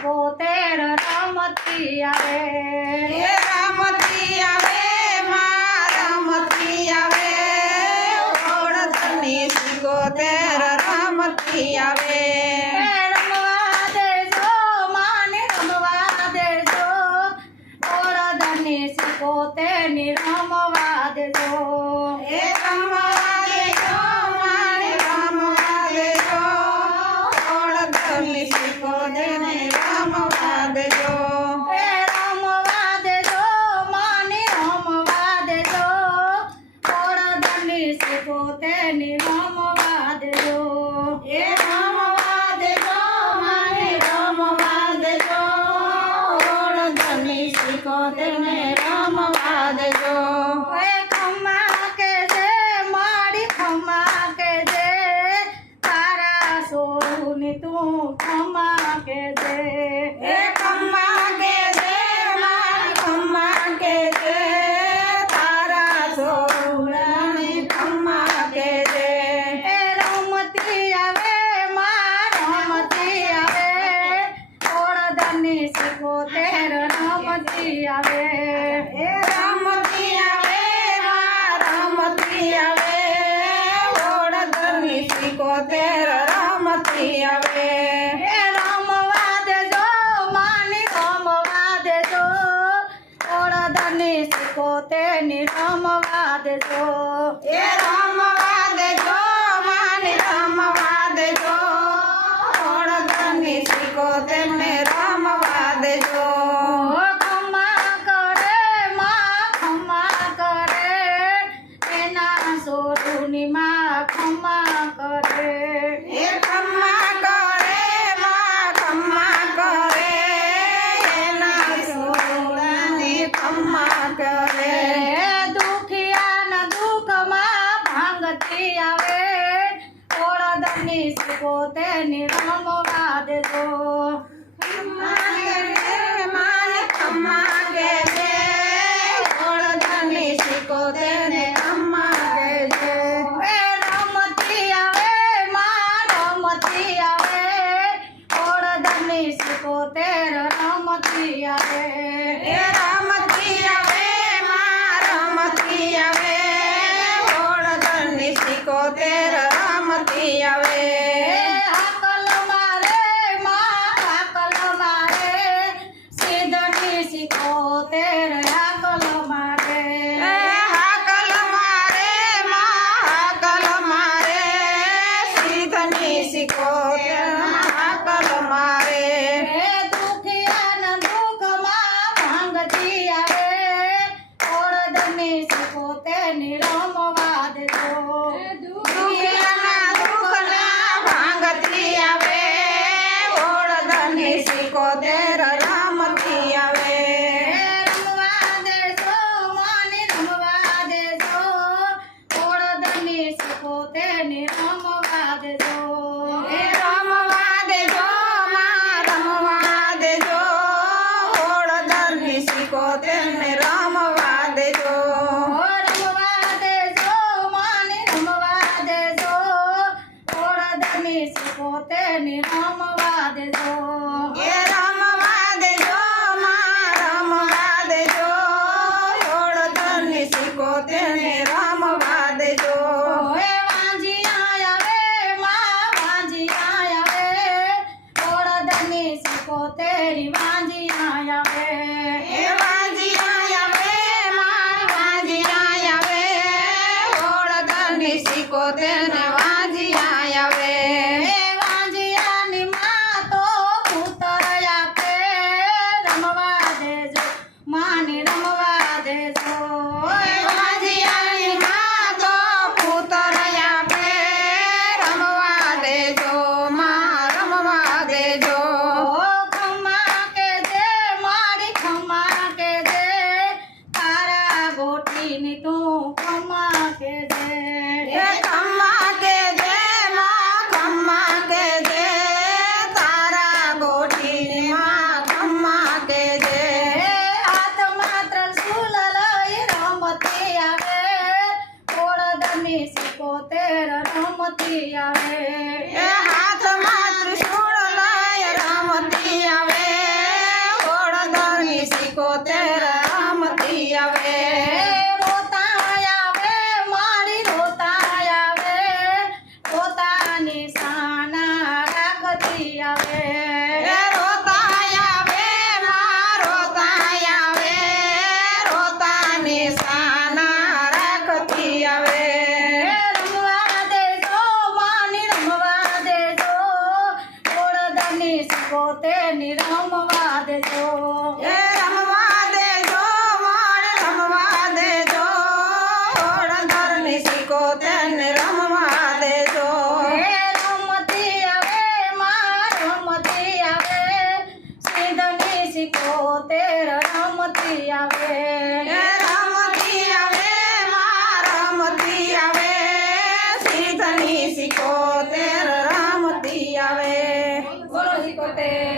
સિકોતેર રમતી આવે એ રમતી આવે માં રમતી આવે ઓળધની સિકોતેર રમતી આવે રમવા દેજો માને રમવા દેજો ઓળધની સિકોતેરની રમવા દેજો એ રમવા દેજો માને રમવા દેજો ઓળધની સિકોતેરને રમવા દેજો રમવા દેજો માને રમવા દેજો ઓળધની સિકોતેરની રમવા દેજો એ રમવા દેજો માને રમવા દેજો ઓળધની સિકોતેરને રમવા દેજો ખમ્મા કે છે મારી ખમ્મા કે છે તારા સોરુની તું ખમ્મા કે છે એ ખમ્મા કે છે મારી ખમ્મા કે છે તારા સોરને ખમ્મા કે છે રમતી આવે માં રમતી આવે ઓળધની સિકોતેર રમતી આવે એ રમતી આવે માં રમતી આવે ઓળધની સિકોતેર રમતી આવે રમવા દેજો માની રમવા દેજો ઓળધની સિકોતેરની રમવા દેજો એ રમવા દેજો માને રમવા દેજો ઓળધની સિકોતેરને રમવા દેજો ખમ્મા કરે માં ખમ્મા કરે એના સોરુની માં ખમ્મા કરે એ ખમ્મા કરે માં ખમ્મા કરે એના સોરને ખમ્મા કરે દુખિયાના દુઃખમાં ભાંગતી આવે ઓળધની સિકોતેરની રમવા દેજો માને ખમ્મા કે છે ઓળધની સિકોતેરને ખમ્મા કે છે રમતી આવે માં રમતી આવે ઓળધની સિકોતેર રમતી આવે એ રમતી આવે માં રમતી આવે ઓળધની સિકોતેર રમતી આવે હાકલ મારે માં હાકલ મારે સિદ્ધની સિકોતેર હાકલ મારે હાકલ મારે માં હાકલ મારે સિદ્ધની સિકોતેર હાકલ મારે દુખિયાના દુઃખમાં ભાંગતી આવે ઓળધની સિકોતેરની રમવા દેજો દુખિયાના દુઃખના ભાંગતી આવે ઓળધની સિકોતેર રમતી આવે રમવા દેજો માને રમવા દેજો ઓળધની સિકોતેરની રમવા દેજો એ રમવા દેજો માં રમવા દેજો ઓળધની સિકોતેરને રમવા દેજો રમવા દેજો માને રમવા દેજો ઓળધની સિકોતેરની રમવા દેજો એ રમવા દેજો માં રમવા દેજો ઓળધની સિકોતેરને રમવા દેજો વાંજિયા આવે માં વાંજિયા આવે ઓળધની સિકોતેરી વાંજિયા આવે એ વાંજિયા આવે માં વાંજિયા આવે ઓળધની સિકોતેરને વાંજિયા આવે વાંજિયાની માં તો પુત્ર આપે રમવા દેજો માની રમવા દેજો વાંજિયાની માં તો પુત્ર આપે રમવા દેજો માં રમવા દેજો ખમ્મા કે દે મારી આવે એ રોતા આવે માં રોતા આવે રોતાની સાના રાખતી આવે રમવા દેજો માની રમવા દેજો ઓળદની સિકોતેરની રમવા દેજો એ રમવા દેજો માણ રમવા દેજો ઓળંદરની સિકોતેરને રમવા દેજો એ રમતી આવે માં રમતી આવે સિંધની સિકોતેર રમતી આવે એ રમતી આવે માં રમતી આવે સિદ્ધની સિકોતેર રમતી આવે બોલો સિકોતેર